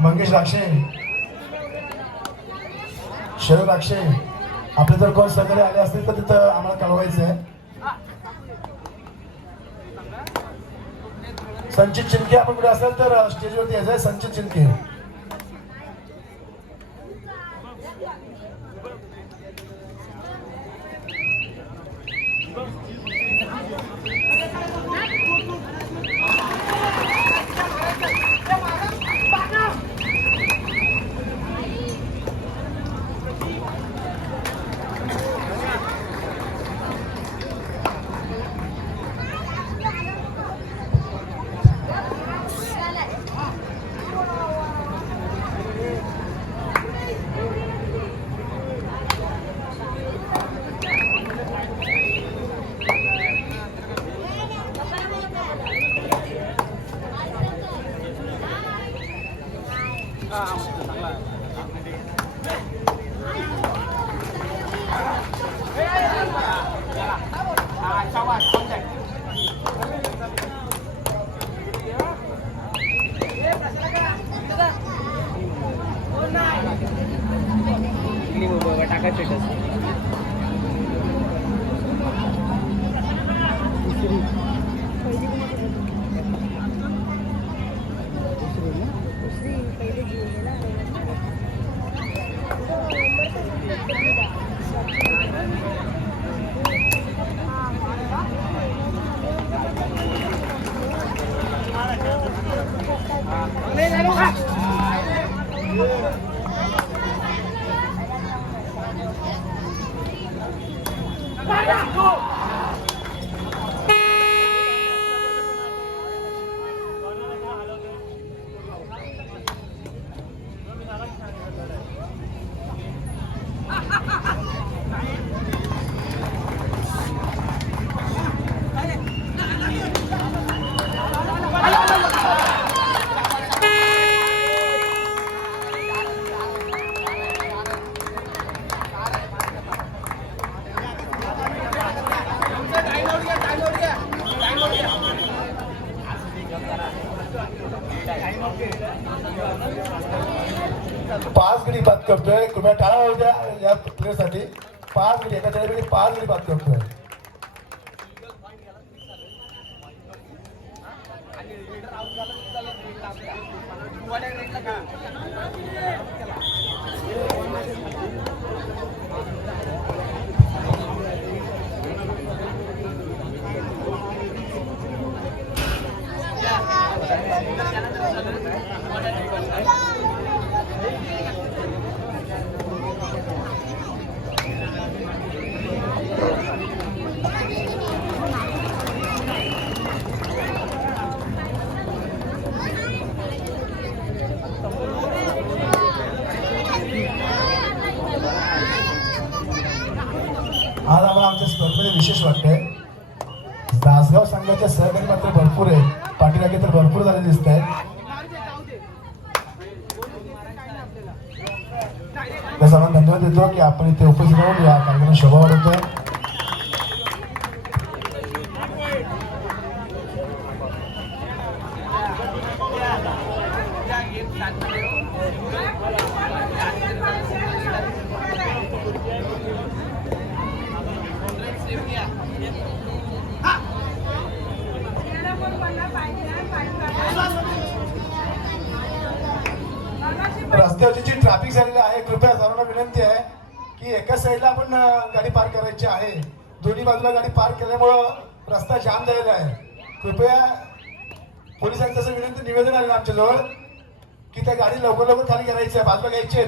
मंगेश राक्षे, शरद राक्षे, आपले जर कोण सगळे आले असतील तर तिथं आम्हाला कळवायचं आहे. संचित चिनके आपण कुठे असेल तर स्टेजवरती यायचं आहे. संचित चिनके. पाच गडी बाद करतोय. कृपया टाळा होऊ द्या या प्लेयरसाठी. 5 गडी एका चढाईमध्ये 5 गडी बाद करतोय. आज आम्हाला आमच्या स्पर्धेमध्ये विशेष वाटतंय. तासगाव संघाच्या सहकारी मात्र भरपूर आहे. पाठीराखे तर भरपूर झाले दिसत आहेत. त्या सर्वांना धन्यवाद देतो की आपण इथे उपस्थित राहून या कार्यक्रमाला शोभा वाढवतोय. रस्त्यावरची जी ट्रॅफिक झालेली आहे, कृपया सर्वांना विनंती आहे की एका साईडला आपण गाडी पार्क करायची आहे. दोन्ही बाजूला गाडी पार्क केल्यामुळं रस्ता जाम झालेला आहे. कृपया पोलिसांचं असं विनंती निवेदन आलं आमच्याजवळ की त्या गाडी लवकर लवकर खाली करायची आहे, बाजूला घ्यायचे.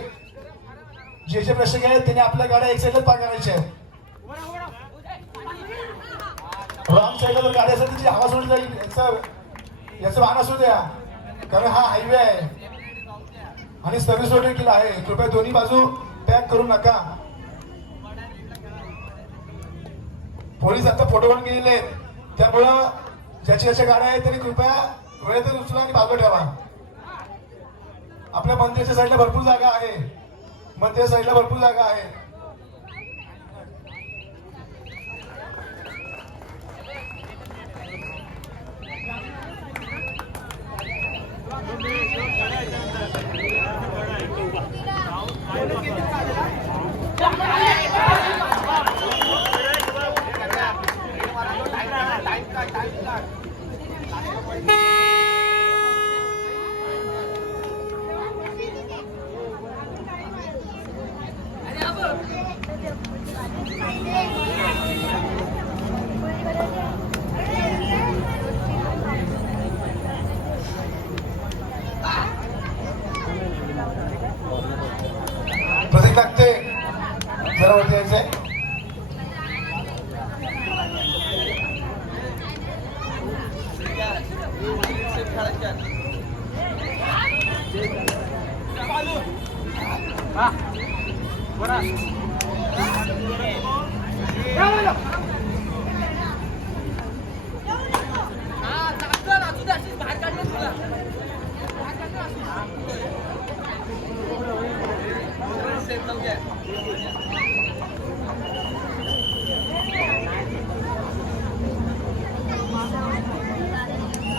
जे प्रश्न आहेत त्यांनी आपल्या गाड्या एक साईडलाच पार्क करायच्या आहेत. रॉंग साईडला जर गाडी असेल त्याची हवा सोडली जाईल. याचं वाहन असू द्या, कारण हा हायवे आहे आणि सर्व्हिस रोड देखील आहे. कृपया दोन्ही बाजू पॅक करू नका. पोलीस आता फोटो बनवून गेलेले आहेत, त्यामुळं ज्याच्या गाड्या आहेत त्यांनी कृपया वेळेतच उचला आणि बाजूला ठेवा. आपल्या मंदिराच्या साईडला भरपूर जागा आहे. मंदिराच्या साईडला भरपूर जागा आहे. प्रतीक लागते जरा वरती यायचंय.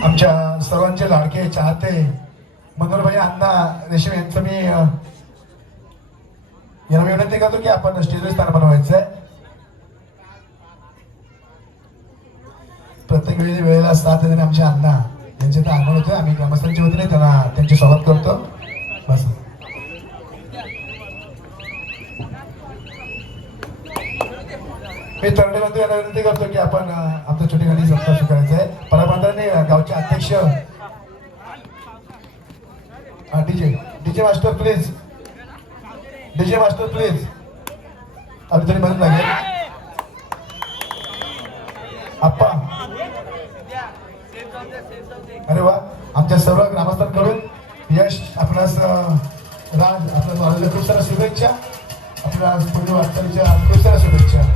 आमच्या सर्वांचे लाडके चाहते मनोहरभाई अण्णा रेशीम यांचं मी यांना विनंती करतो की आपण स्टेजवर स्थान बनवायचं आहे. प्रत्येक वेळेला साथ देणारे आमचे अण्णा यांचे तर आगमन होते. आम्ही ग्रामस्थांच्या वतीने त्यांना त्यांचे स्वागत करतो. बस मी तरडे बंधू यांना विनंती करतो की आपण आमच्या छोटी गाडी सत्कार स्वीकारायचं आहे. परमांतराने गावचे अध्यक्ष DJ master please, DJ master please अभी तरी बंद लागेल. आप्पा अरे वा, आमच्या सर्व ग्रामस्थांकडून यश आपणास राज आपल्या खूप साऱ्या शुभेच्छा. आपल्या पुढील वाटचालीच्या खूप साऱ्या शुभेच्छा.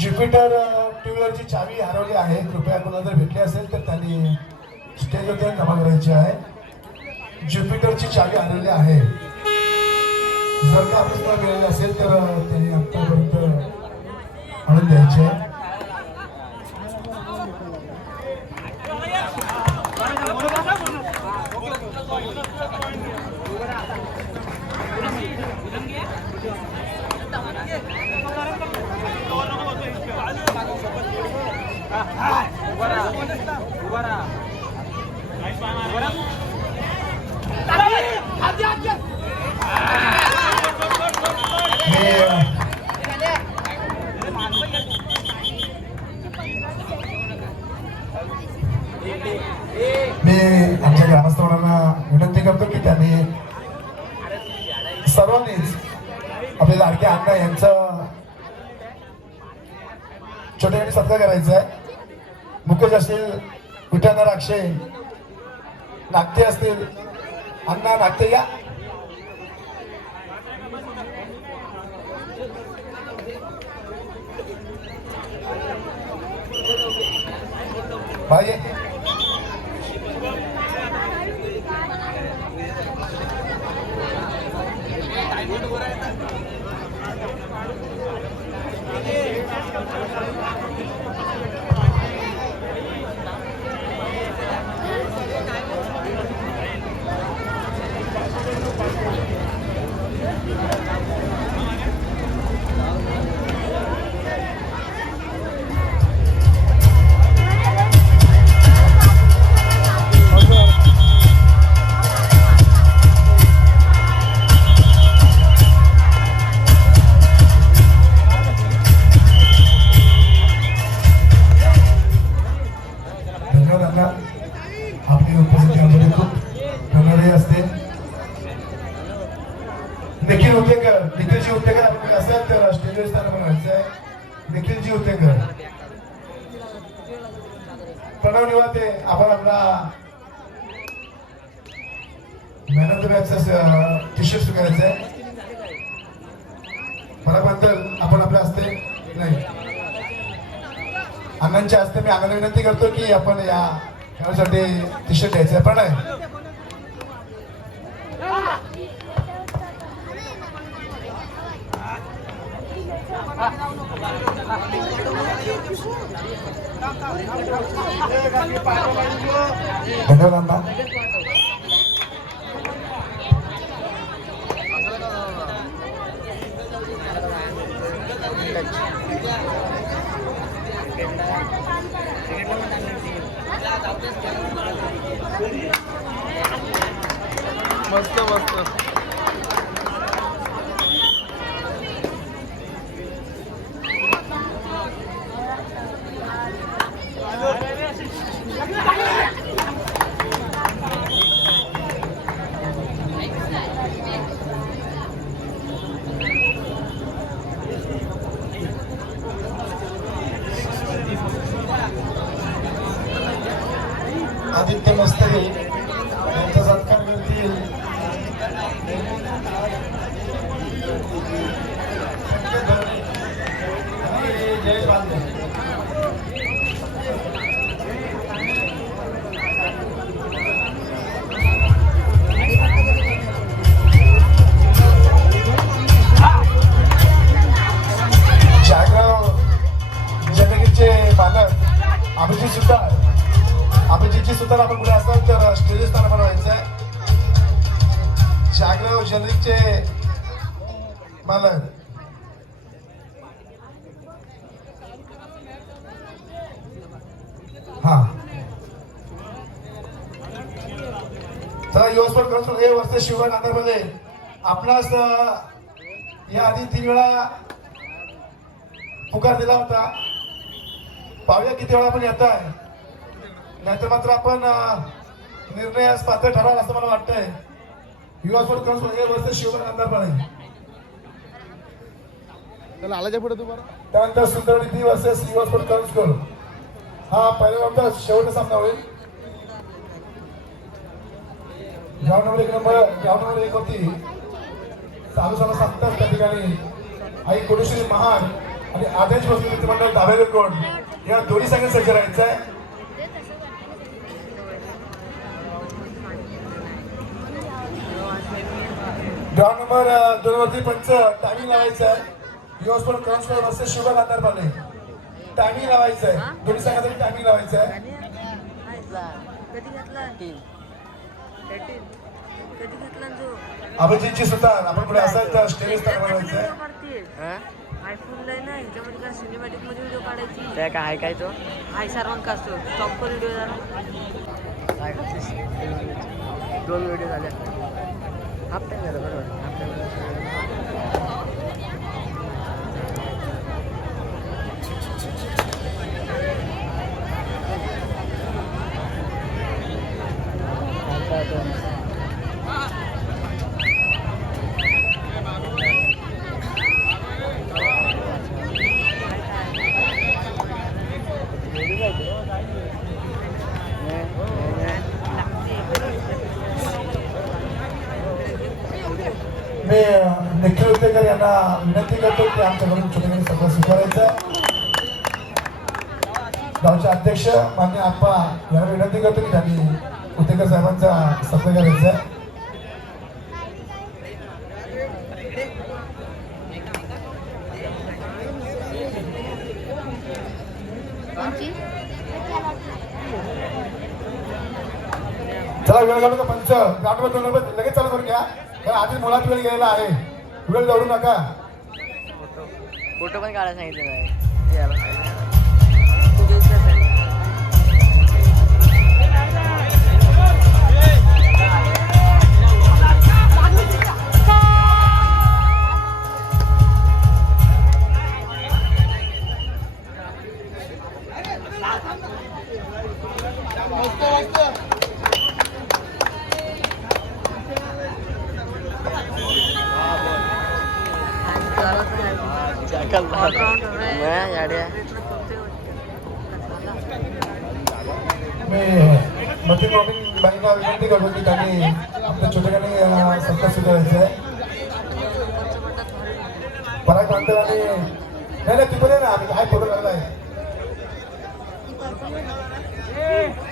ज्युपिटर टू व्हीलरची चावी हरवली आहे. कृपया कोणाला जर भेटली असेल तर त्यांनी स्टेजवर जमा करायची आहे. ज्युपिटरची चावी हरवली आहे. जर का आपण गेलेली असेल तर त्यांनी आतापर्यंत आणून द्यायचे. मी आमच्या ग्रामस्थांना विनंती करतो की त्यांनी सर्वांनीच आपल्या लाडक्या अण्णा यांचं छोट्या सत्कार करायचा आहे. मुकेश असतील, विठ्ठल राक्षे, नागते असतील, अण्णा नागते या. भाई आपली उपस्थिती खूप धन्यवाद असते. निखिल उतेकर, निखिलजी उतेकर आपण असेल तर स्टेजवर स्थान बनवायचं आहे. निखिलजी उतेकर, प्रणव निवाते आपण आपला मॅन ऑफ द मॅचचा टी शर्ट स्वीकारायचा आहे. बद्दल आपण आपल्या हस्ते नाही अण्णांच्या हस्ते मी आम्हाला विनंती करतो की आपण या खेळासाठी टी शर्ट द्यायचं पण आहे. धन्यवाद अण्णा. मस्त मस्त. आदित्य मस्तके यांचा सत्कार करतील संकेत धोनी आणि जयेश बांधे. जागराव जनगीचे मालक अभिजित सुतार. अभिजितची सुतार आपण पुढे असतात तर स्टेज स्थान बनवायचं आहे. जागराव जनगीचे मालक हा चला युवस्पोर्ट करून हे वर्ष शिवराज नांदरमध्ये आपणास या आधी 3 वेळा पुकार दिला होता. पाहूया किती वेळा आपण येत आहे. नाहीतर मात्र आपण निर्णयास पात्र ठराल असं मला वाटतंय. युवा स्पोर्ट काउन्सिल हे वर्ष शिवराज नांदरमध्ये. त्याला आलाच्या पुढे तुम्हाला त्यानंतर सुंदरनिधी वर्सेस युवा स्पोर्ट काउन्सिल हा पहिला राऊंडचा शेवटचा सामना होईल. ग्राउंड नंबर 1 होती चालू सामना त्या ठिकाणी आई कोडेश्वरी महान आणि आदेश भोसले मित्रमंडळ दाभेरे कोण या दोन्ही संघ सज्ज राहायचं आहे. ग्राउंड नंबर 2 वरती पंच टायमिंग लावायचं आहे. Yuva sport council versus Shivraj नांदरमध्ये टायमिंग लावायचं आहे. दोन्ही संघासाठी टायमिंग लावायचं आहे. अभिजितची सुतार आपण पुढे असायचं स्टेज स्थान बनवायचं आहे. आयफोनला ना ह्याच्यामध्ये काय सिनेमॅटिक मध्ये व्हिडिओ काढायची त्या काय काय तो आय सारवण काढतो टॉप कर व्हिडिओ काय 2 व्हिडिओ झाले. हाफ टाइम झालं बरोबर. हाफ टाइम मी निखिल उत्तेकर यांना विनंती करतो की आमच्याकडून छोटेखानी सगळं स्वीकारायचं. गावचे अध्यक्ष मान्य आप्पा यांना विनंती करतो की त्यांनी उत्तेकर साहेबांचा सत्कार करायचा. चला वेळ घालू का पंच गाठवर लगेच चालू करून घ्या. आधी मुळात वेळ गेलेला आहे. वेळ दौडू नका. फोटो पण काढायला सांगितलेलं आहे. मी मतीन बाईंना विनंती करतो की त्यांनी आपल्या छोटेखानी सत्कार स्वीकारायचं आहे. पराग बांधवांनी नाही तिकडे ना आम्ही काय फोटो काढलाय.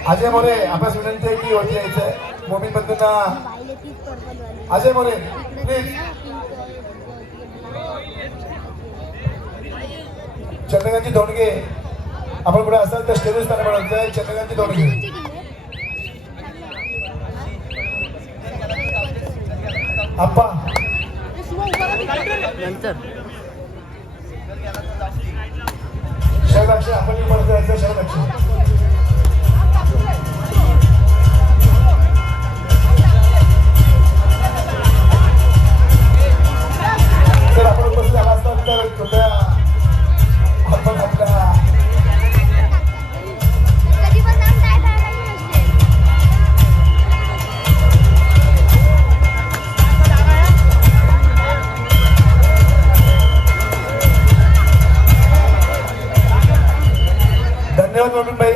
अजय मोरे आपल्यास विनंती आहे की वरती यायचं आहे. मोमीन बंधूंना अजय मोरे प्लीज. चंद्रकांतजी धोंडगे आपण पुढे असाल तर स्टेजवर स्थान मिळवतोय. चंद्रकांतजी धोंडगे आप्पा नंतर शरदाक्षी आपण म्हणत जायचं. शरदाक्षी जर आपण उपस्थित आला असता तर कृपया आपण आपल्या धन्यवाद मोमीन भाई.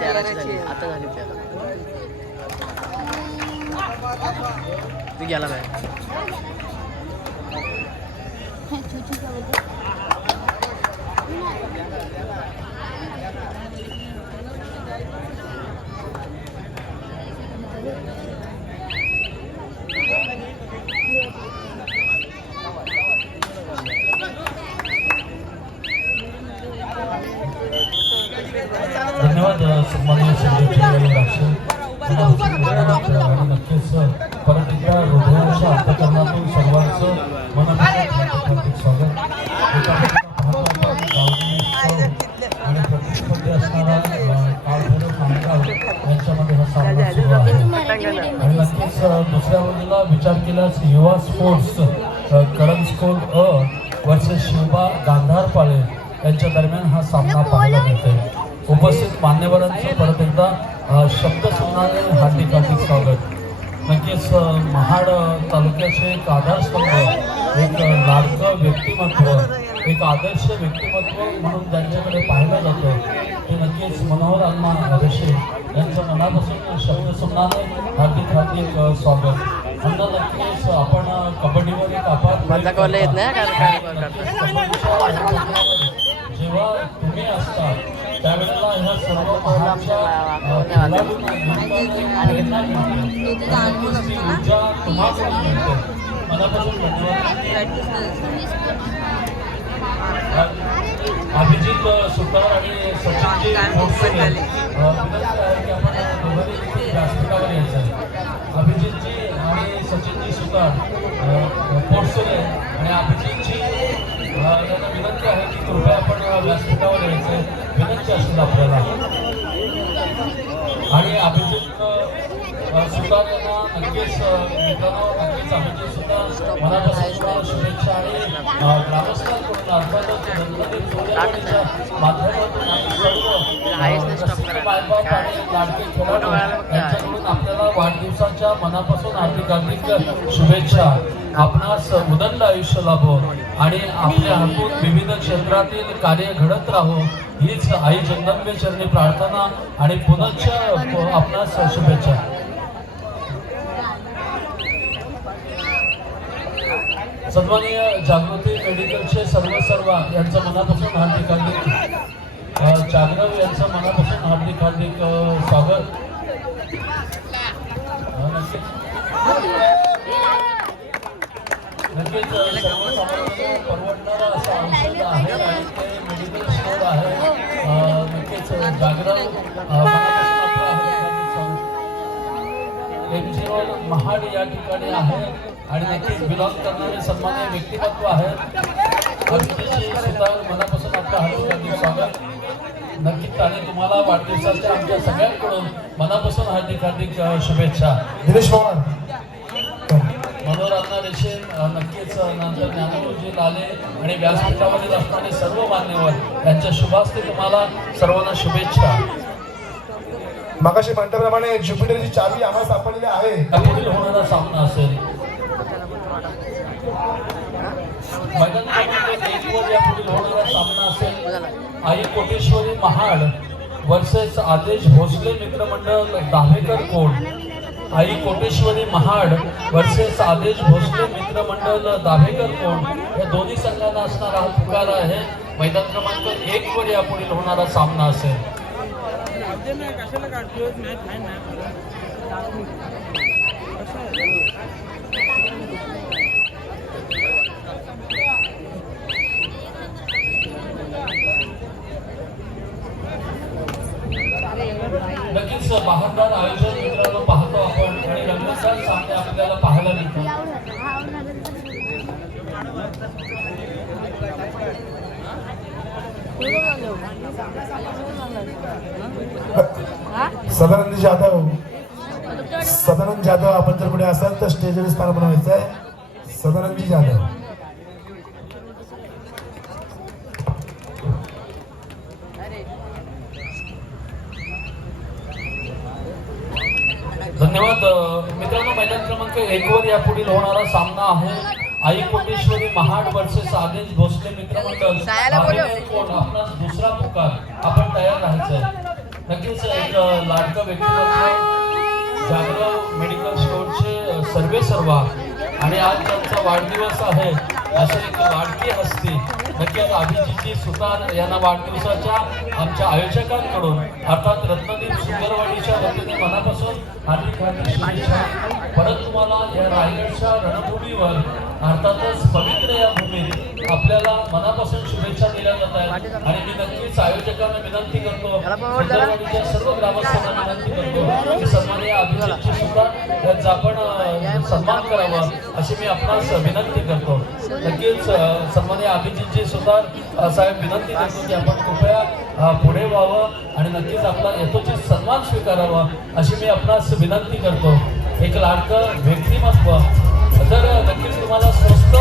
तेराची झाली आता झाली त्याला तू गेला नाही. धन्यवाद सन्माननीय आणि नक्कीच परत एकदा हृदयाच्या अंतकरणातून सर्वांचं मनापासून स्वागत. आणि प्रतिस्पर्धी असणारा काळभैरव खामगाव यांच्यामध्ये हा सामना सुरू आहे. आणि नक्कीच दुसऱ्या बाजूला विचार केल्यास युवा स्पोर्ट्स करंज स्कूल अ वर्सेस शिवबा गांधारपाळे यांच्या दरम्यान हा सामना पाहायला मिळतोय. उपस्थित मान्यवरांचं परत एकदा शब्द सुनाने हार्दिक हार्दिक स्वागत. नक्कीच महाड तालुक्याचे एक आधारस्तंभ, एक लाडकं व्यक्तिमत्व, एक आदर्श व्यक्तिमत्व म्हणून ज्यांच्याकडे पाहिलं जातं ते नक्कीच मनोहर अण्णा रेशे यांच्या मनापासून शब्द सुनाने हार्दिक हार्दिक स्वागत. अण्णा नक्कीच आपण कबड्डीवर एक अपार येत नाही जेव्हा तुम्ही असता त्यावेळेला ह्या सर्व महाराष्ट्र ऊर्जा तुम्हाला मिळते. मनापासून धन्यवाद. अभिजित सुतार आणि सचिनजी पोटसोले विनंती आहे की आपण दोघांनी व्यासपीठावर यायचं आहे. अभिजितजी आणि सचिनजी सुतार पोटसोले आणि अभिजितजी यांना विनंती आहे की कृपया आपण व्यासपीठावर यायचं विनंती असेल आपल्याला. आणि अभिजित सुतार यांना नक्कीच मित्रांनो नक्कीच अभिजित सुतार मनापासून शुभेच्छा. आणि ग्रामस्थांकडून अर्थातच धन्यवादीच्या माध्यमातून लाडके खेळाडू यांच्याकडून आपल्याला वाढदिवसाच्या मनापासून हार्दिक हार्दिक शुभेच्छा. आपणास उदंड आयुष्य लाभो आणि आपल्या हातून विविध क्षेत्रातील कार्य घडत राहो हीच आई जगदंबे चरणी प्रार्थना आणि पुनश्च आपणास शुभेच्छा. सन्माननीय जागृती मेडिकलचे सर्व यांचं मनापासून हार्दिक हार्दिक जागरव यांचं मनापासून हार्दिक हार्दिक स्वागत. नक्कीच सर्वसामान्यांना परवडणारा असं औषध आहे आणि ते मेडिकल स्टोअर आहे. नक्कीच जागरव MG रोड महाड या ठिकाणी आहे आणि नक्कीच बिलॉंग करणारे सन्मान्य व्यक्तिमत्व आहेत. अभिजितजी सुतार मनापासून आपलं हार्दिक हार्दिक स्वागत. नक्कीच आणि तुम्हाला वाढदिवसाच्या आमच्या सगळ्यांकडून मनापासून हार्दिक हार्दिक शुभेच्छा. दिनेश पवार मनोहर अण्णा रेशे नक्कीच नंतर ज्ञानोजी लाले आणि व्यासपीठावरील असणारे सर्व मान्यवर यांच्या शुभास्ते तुम्हाला सर्वांना शुभेच्छा. मगाशी म्हटल्याप्रमाणे ज्युपिटरची चावी आम्हाला सापडलेली आहे. पुढील होणारा सामना असेल मैदान क्रमांक 1 वर या पुढील होणारा सामना असेल आई कोटेश्वरी महाड वर्सेस आदेश भोसले मित्रमंडळ दाभेकर कोण। आई कोटेश्वरी महाड वर्सेस आदेश भोसले मित्रमंडळ दाभेकर कोण या दोन्ही संघांना असणारा हा पुकार आहे। मैदान क्रमांक 1 वर यापुढील होणारा सामना असेल। नक्कीच बहारदार आयोजन मित्रांनो पाहतो आपण आणि रंगतदार सामने आपल्याला पाहायला मिळतात। सदानंद जाधव आपण जर कुठे असाल तर स्टेजवर स्थान बनवायचं आहे। सदानंदजी जाधव धन्यवाद मित्रांनो। मैदान क्रमांक 1 वर यापुढील होणारा सामना आहे आई कोटेश्वरी महाड वर्सेस आदेश भोसले मित्रमंडळ कोण। आपला दुसरा पुकार आपण तयार राहायचंय। नक्कीच एक लाडका व्यक्तिमत्व जागराव मेडिकल स्टोअरचे सर्वेसर्वा आणि आज त्यांचा वाढदिवस आहे अशी एक लाडकी हस्ती नक्कीच अभिजितजी सुतार यांना वाढदिवसाच्या आमच्या आयोजकांकडून अर्थात रत्नदीप सुंदरवाडीच्या वतीने मनापासून हार्दिक हार्दिक शुभेच्छा। परत तुम्हाला या रायगडच्या रणभूमीवर अर्थातच पवित्र या भूमीत आपल्याला मनापासून शुभेच्छा दिल्या जात आहेत आणि मी नक्कीच आयोजकांना विनंती करतो, सुंदरवाडीच्या सर्व ग्रामस्थांना विनंती करतो की सन्माननीय अभिजितजी सुतार यांचा आपण सन्मान करावा अशी मी आपणास विनंती करतो। नक्कीच सन्माननीय अभिजितजी सुतार साहेब विनंती करतो की आपण कृपया पुढे व्हावं आणि नक्कीच आपला यथोचित सन्मान स्वीकारावा अशी मी आपणास विनंती करतो। एक लाडकं व्यक्तिमत्व तर नक्कीच तुम्हाला स्वस्त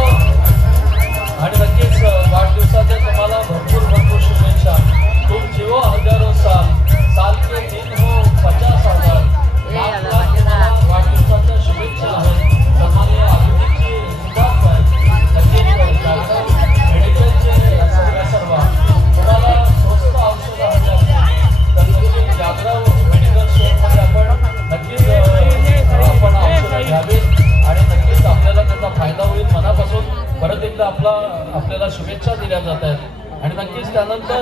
आणि नक्कीच वाढदिवसाच्या तुम्हाला भरपूर शुभेच्छा। तुम जीवो हजारो साल के दिन हो 50,000 लाख वाढदिवसाच्या शुभेच्छा आहेत। सन्माननीय अभिजितजी सुतार साहेब नक्कीच मेडिकलचे सर्व तुम्हाला स्वस्त औषध हवे असतील तर नक्कीच जागराव मेडिकल स्टोअरमध्ये आपण नक्कीच आपण औषधं घ्यावीत आणि नक्कीच आपल्याला त्याचा फायदा होईल। मनापासून परत एकदा आपल्याला शुभेच्छा दिल्या जात आहेत आणि नक्कीच त्यानंतर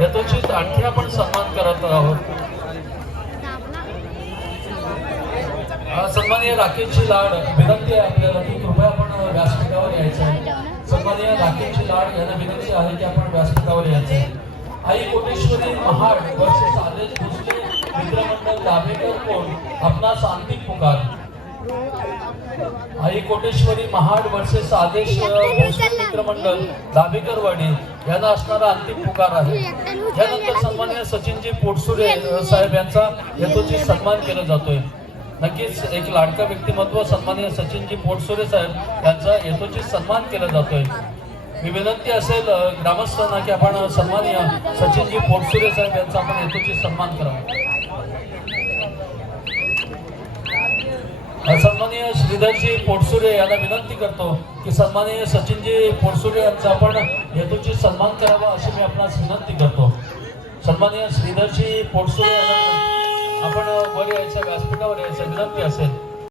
यथोचित आणखी आपण सन्मान करत आहोत। सन्माननीय राकेशची लाड विनंती आहे आपल्याला की कृपया आपण व्यासपीठावर यायचं आहे। सन्माननीय राकेशची लाड यांना विनंती आहे की आपण व्यासपीठावर यायचं आहे। आई कोटेश्वरी महाड वर्सेस आदेश भोसले मित्रमंडळ दाभेकर कोण आपणास अंतिम पुकार। आई कोटेश्वरी महाड वर्सेस आदेश भोसले मित्रमंडळ दाभेकरवाडी यांना असणारा अंतिम पुकार आहे। यानंतर सन्माननीय सचिनजी पोटसुरे साहेब यांचा यथोचित सन्मान केला जातोय। नक्कीच एक लाडका व्यक्तिमत्व सन्माननीय सचिनजी पोटसुरे साहेब यांचा यथोचित सन्मान केला जातोय। मी विनंती असेल ग्रामस्थांना की आपण सन्माननीय सचिनजी पोटसुरे साहेब यांचा आपण यथोचित सन्मान करावा। सन्माननीय श्रीधरजी पोटसुरे यांना विनंती करतो की सन्माननीय सचिनजी पोटसुरे यांचा आपण यथोचित सन्मान करावा अशी मी आपणास विनंती करतो। सन्माननीय श्रीधरजी पोटसुरे यांना आपण वर यायचं व्यासपीठावर यायचं विनंती असेल।